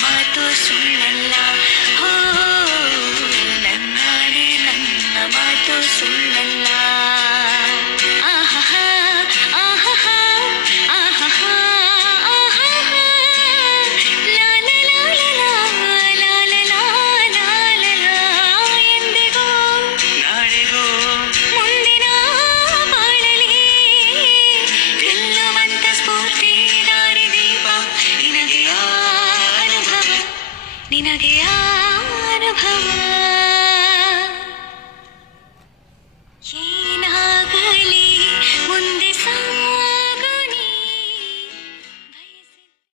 ಮಾತು ಸುಳ್ಳಲ್ಲ. ಹೋ ನನ್ನಾಣೆ ನನ್ನ ಮಾತು ಸುಳ್ಳಲ್ಲ. ಆಹಾ ಆಹಾ ಆಹಾ ಆಹಾ ಎಂದಿಗೂ ನಾಳೆಗೂ ಮುಂದಿನ ಬಾಳಲಿ ಗೆಲ್ಲುವಂತ ಸ್ಫೂರ್ತಿ ದಾರಿದೀಪ ನಿನಗೆ ಅನುಭವ ನಿನಗೆ ಅನುಭವ.